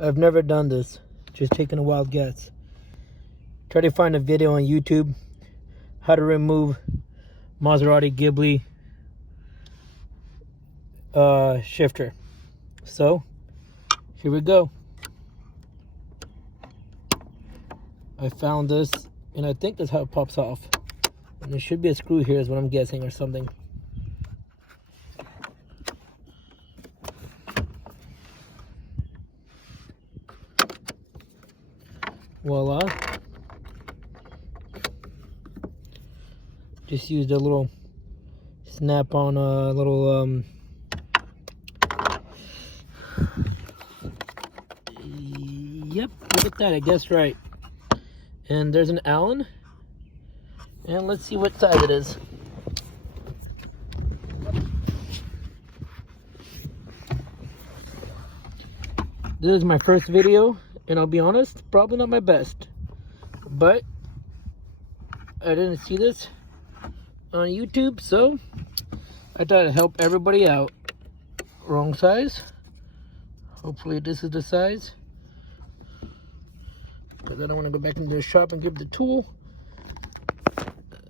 I've never done this. Just taking a wild guess. Try to find a video on YouTube. How to remove Maserati Ghibli shifter. So, here we go. I found this, and I think that's how it pops off. And there should be a screw here is what I'm guessing, or something. Voila. Just used a little snap-on, little, yep, look at that, I guess right. And there's an Allen. And let's see what size it is. This is my first video, and I'll be honest, probably not my best. But I didn't see this on YouTube, so I thought I'd help everybody out. Wrong size. Hopefully this is the size, because I don't want to go back into the shop and grab the tool.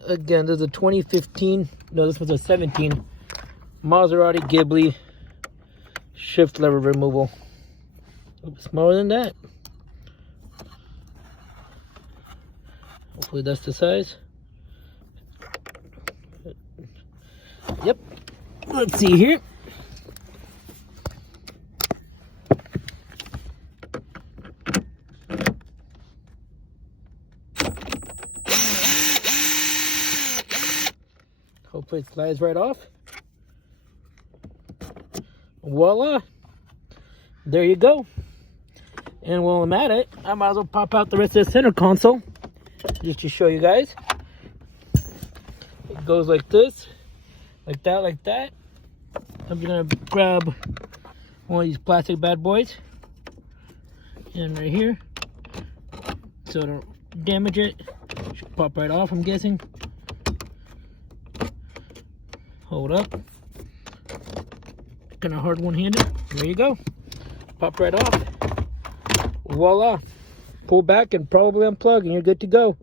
Again, this is a 2015, no, this was a 17 Maserati Ghibli shift lever removal. Oops, smaller than that. Hopefully that's the size. Yep. Let's see here. Hopefully it slides right off. Voila. There you go. And while I'm at it, I might as well pop out the rest of the center console just to show you guys. It goes like this, like that, like that. I'm gonna grab one of these plastic bad boys, and right here, so I don't damage it. Should pop right off, I'm guessing. Hold up. Kind of hard one-handed. There you go. Pop right off. Voila. Pull back and probably unplug, and you're good to go.